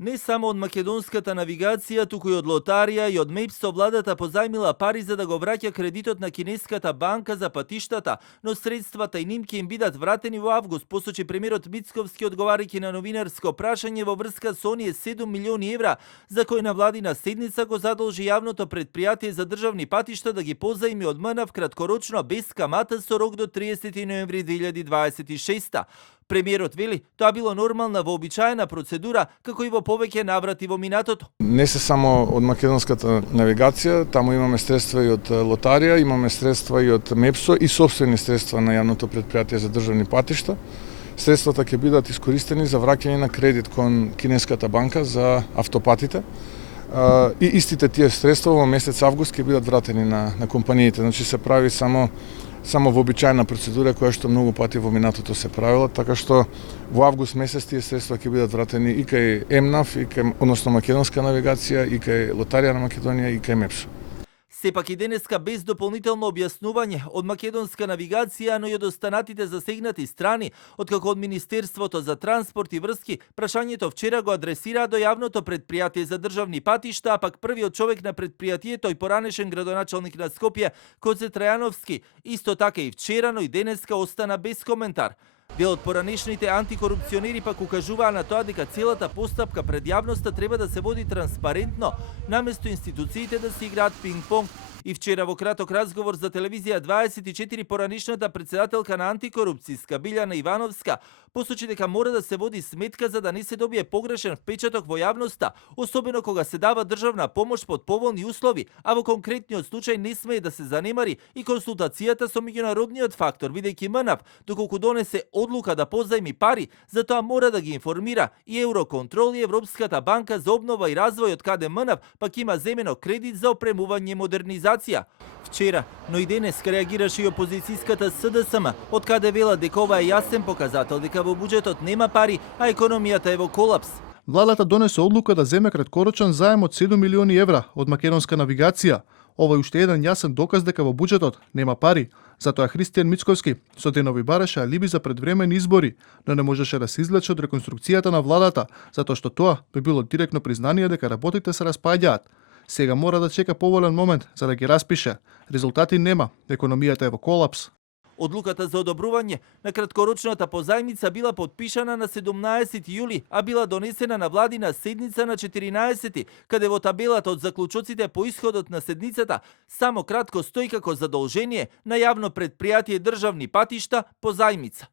Не само од македонската навигација, туку и од лотарија и од МЕПСО владата позајмила пари за да го враќа кредитот на кинеската банка за патиштата, но средствата и ним ќе им бидат вратени во август, посочи премиерот Мицковски одговарајќи на новинарско прашање во врска со оние 7 милиони евра за кои на владина седница го задолжи јавното претпријатие за државни патишта да ги позајми од МНАФ краткорочно без камата со рок до 30 ноември 2026. Премиерот вели, тоа било нормална вообичаена процедура, како и во повеќе наврати во минатото. Не се само од македонската навигација, таму имаме средства и од лотарија, имаме средства и од МЕПСО и собствени средства на јавното претпријатие за државни патишта. Средствата ќе бидат искористени за враќање на кредит кон кинеската банка за автопатите. И истите тие средства во месец август ќе бидат вратени на компаниите. Значи се прави само вообичаена процедура која што многу пати во минатото се правила, така што во август месец тие средства ќе бидат вратени и кај МНАФ, и кај, односно македонска навигација, и кај Лотарија на Македонија, и кај МЕПСО. Сепак и денеска без дополнително објаснување од македонска навигација, но и од останатите засегнати страни, откако од Министерството за транспорт и врски, прашањето вчера го адресираа до јавното претпријатие за државни патишта, а пак првиот човек на претпријатието и поранешен градоначалник на Скопје, Коце Трајановски, исто така и вчера, но и денеска остана без коментар. Дел од поранешните антикорупционери пак укажуваа на тоа дека целата постапка пред јавноста треба да се води транспарентно, наместо институциите да се играат пинг-понг. И вчера во краток разговор за телевизија 24 поранешната председателка на антикорупцијска Билјана Ивановска посочи дека мора да се води сметка за да не се добие погрешен впечаток во јавноста, особено кога се дава државна помош под поволни услови, а во конкретниот случај не смее да се занемари и консултацијата со меѓународниот фактор, бидејќи МНАФ, доколку донесе одлука да позајми пари, затоа мора да ги информира и Евроконтрол и Европската банка за обнова и развој, од каде МНАФ пак има земено кредит за опремување и модернизација. Вчера, но и денеска реагираше и опозицијската СДСМ, од каде вела дека ова е јасен показател дека во буџетот нема пари, а економијата е во колапс. Владата донесе одлука да земе краткорочен заем од 7 милиони евра од македонска навигација. Ова е уште еден јасен доказ дека во буџетот нема пари. Затоа Христијан Мицковски со денови бараше алиби за предвремени избори, но не можеше да се извлече од реконструкцијата на владата, затоа што тоа би било директно признание дека работите се распаѓаат. Сега мора да чека поволен момент за да ги распише. Резултати нема, економијата е во колапс. Одлуката за одобрување на краткорочната позајмица била подпишана на 17 јули, а била донесена на владина седница на 14, каде во табелата од заклучоците по исходот на седницата само кратко стои како задолжение на јавно претпријатие државни патишта позајмица.